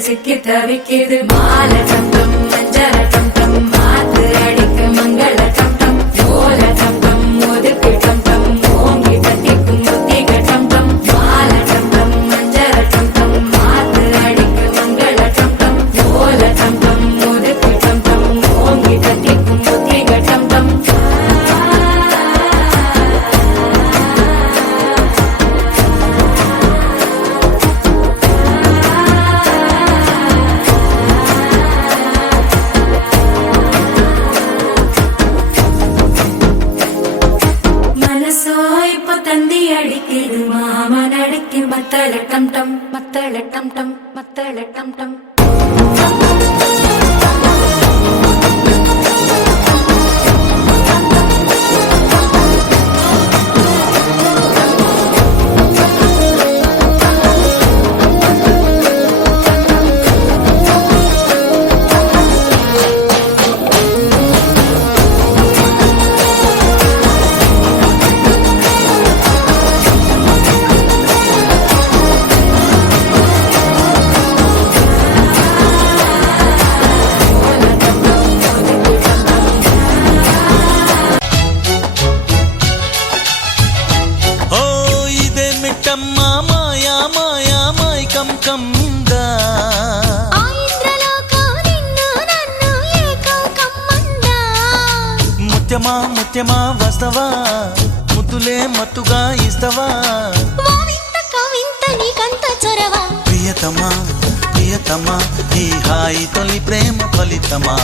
சிக்கி தவிக்குது மால டம்டம் மஞ்சள டம்டம் மாத்து அடிக்கு மங்கள டம்டம் ஓல டம்டம் ஒதுக்கு டம்டம் ஓங்கி தட்டிக்கும் முத்திக டம்டம் மால டம்டம் மஞ்சள டம்டம் மாத்து அடிக்கு மங்கள டம்டம் ஓல டம்டம் ஒதுக்கு டம்டம் ஓங்கி தட்டிக்கும் முத்திக டம்டம் தந்தி அடிக்குது மாமன் அடிக்கு மத்தள டம் டம் மத்தள டம் டம் மத்தள டம் டம் ముత్యమా ముత్యమా వస్తవా ముద్దులే మత్తుగా ఇస్తవా ప్రియతమా ప్రియతమా ఈ హాయి తొలి ప్రేమ ఫలితమా